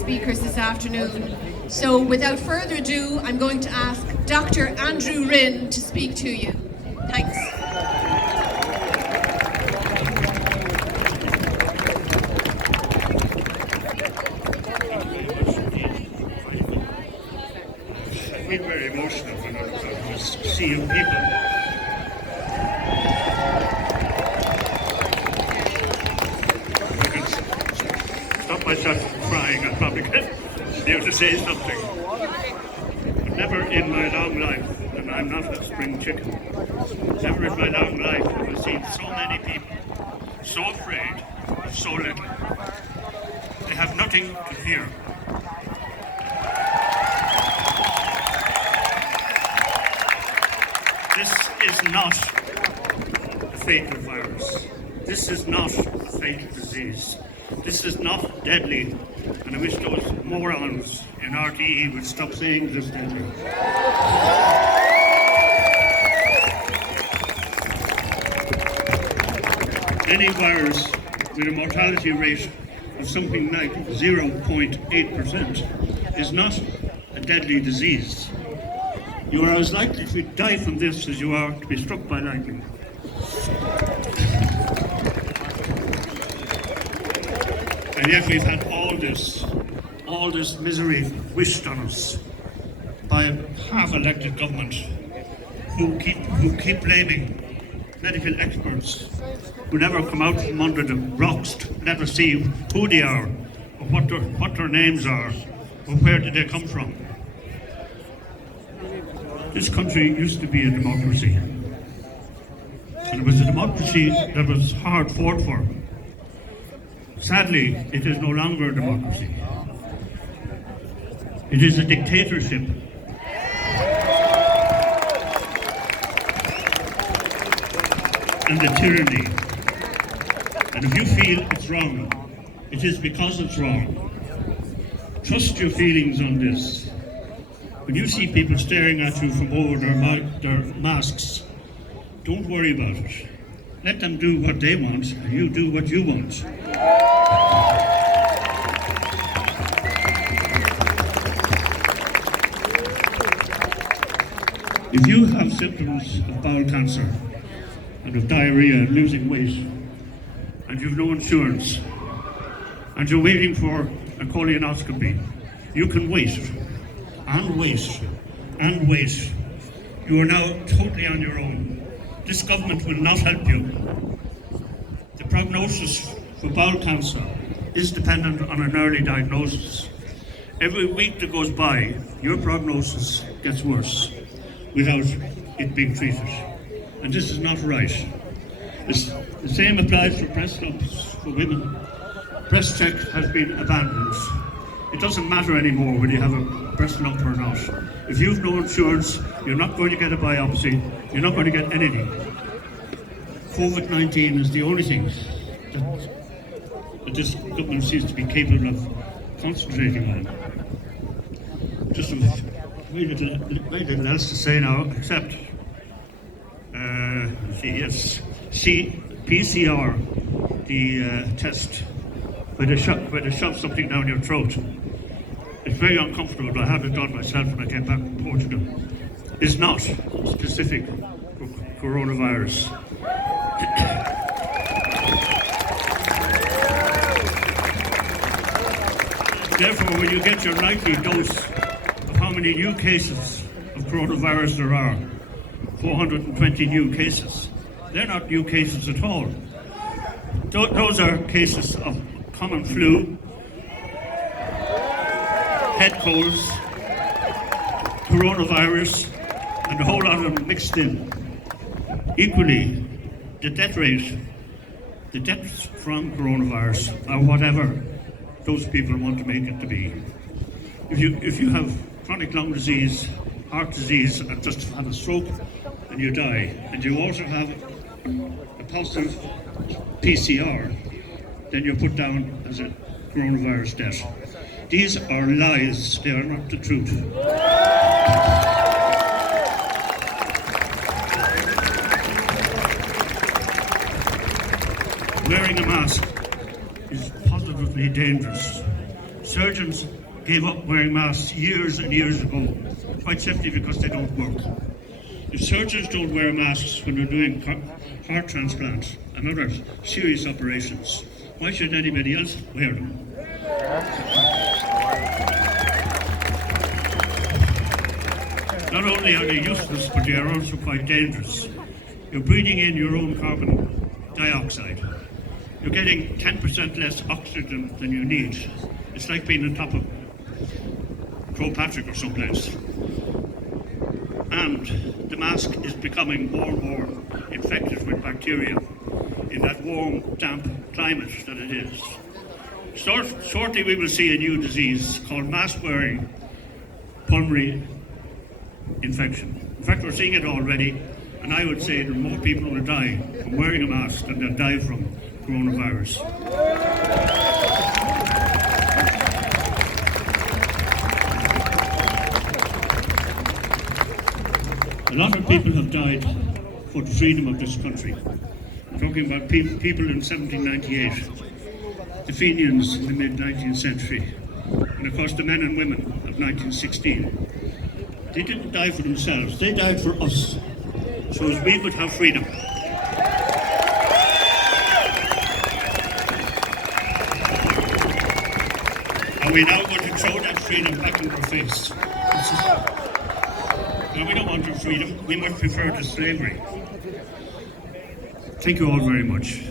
speakers this afternoon. So without further ado, I'm going to ask Dr. Andrew Rynne to speak to you. Thanks. I feel very emotional when I look at this sea of people. I can stop myself from crying. I probably get there to say something. But never in my long life, and I'm not a spring chicken, never in my long life have I seen so many people so afraid of so little. They have nothing to fear. This is not a fatal virus. This is not a fatal disease. This is not deadly. And I wish those morons in RTE would stop saying this deadly. Any virus with a mortality rate of something like 0.8% is not a deadly disease. You are as likely to die from this as you are to be struck by lightning. And yet we've had all this misery wished on us by a half-elected government who keep blaming medical experts who never come out from under the rocks to let us see who they are, or what their names are, or where did they come from. This country used to be a democracy, and it was a democracy that was hard fought for. Sadly, it is no longer a democracy. It is a dictatorship. And a tyranny. And if you feel it's wrong, it is because it's wrong. Trust your feelings on this. When you see people staring at you from over their masks, don't worry about it. Let them do what they want, and you do what you want. If you have symptoms of bowel cancer and of diarrhea and losing weight, and you've no insurance, and you're waiting for a colonoscopy, you can wait, and wait, and wait. You are now totally on your own. This government will not help you. The prognosis for bowel cancer is dependent on an early diagnosis. Every week that goes by, your prognosis gets worse without it being treated. And this is not right. The same applies for breast lumps for women. Breast check has been abandoned. It doesn't matter anymore whether you have a breast lump or not. If you've no insurance, you're not going to get a biopsy, you're not going to get anything. COVID-19 is the only thing that this government seems to be capable of concentrating on. Just very little else to say now, except PCR, the test where they shove something down your throat. It's very uncomfortable, but I had it done myself when I came back from Portugal. It's not specific for coronavirus. Therefore, when you get your nightly dose of how many new cases of coronavirus there are, 420 new cases, they're not new cases at all. Those are cases of common flu, head colds, coronavirus, and a whole lot of them mixed in. Equally, the death rate, the deaths from coronavirus, or whatever those people want to make it to be. If you have chronic lung disease, heart disease, and just have a stroke, and you die, and you also have a positive PCR, then you're put down as a coronavirus death. These are lies, they are not the truth. Wearing a mask is positively dangerous. Surgeons gave up wearing masks years and years ago, quite simply because they don't work. If surgeons don't wear masks when they're doing heart transplants and other serious operations, why should anybody else wear them? Not only are they useless, but they are also quite dangerous. You're breathing in your own carbon dioxide. You're getting 10% less oxygen than you need. It's like being on top of Croagh Patrick or someplace. And the mask is becoming more and more infected with bacteria in that warm, damp climate that it is. Shortly we will see a new disease called mask-wearing pulmonary infection. In fact, we're seeing it already, and I would say that more people will die from wearing a mask than they'll die from coronavirus. A lot of people have died for the freedom of this country. I'm talking about people in 1798, the Fenians in the mid-19th century, and of course the men and women of 1916. They didn't die for themselves, they died for us, so as we would have freedom. Are we now going to throw that freedom back in our face? No, we don't want your freedom. We much prefer to slavery. Thank you all very much.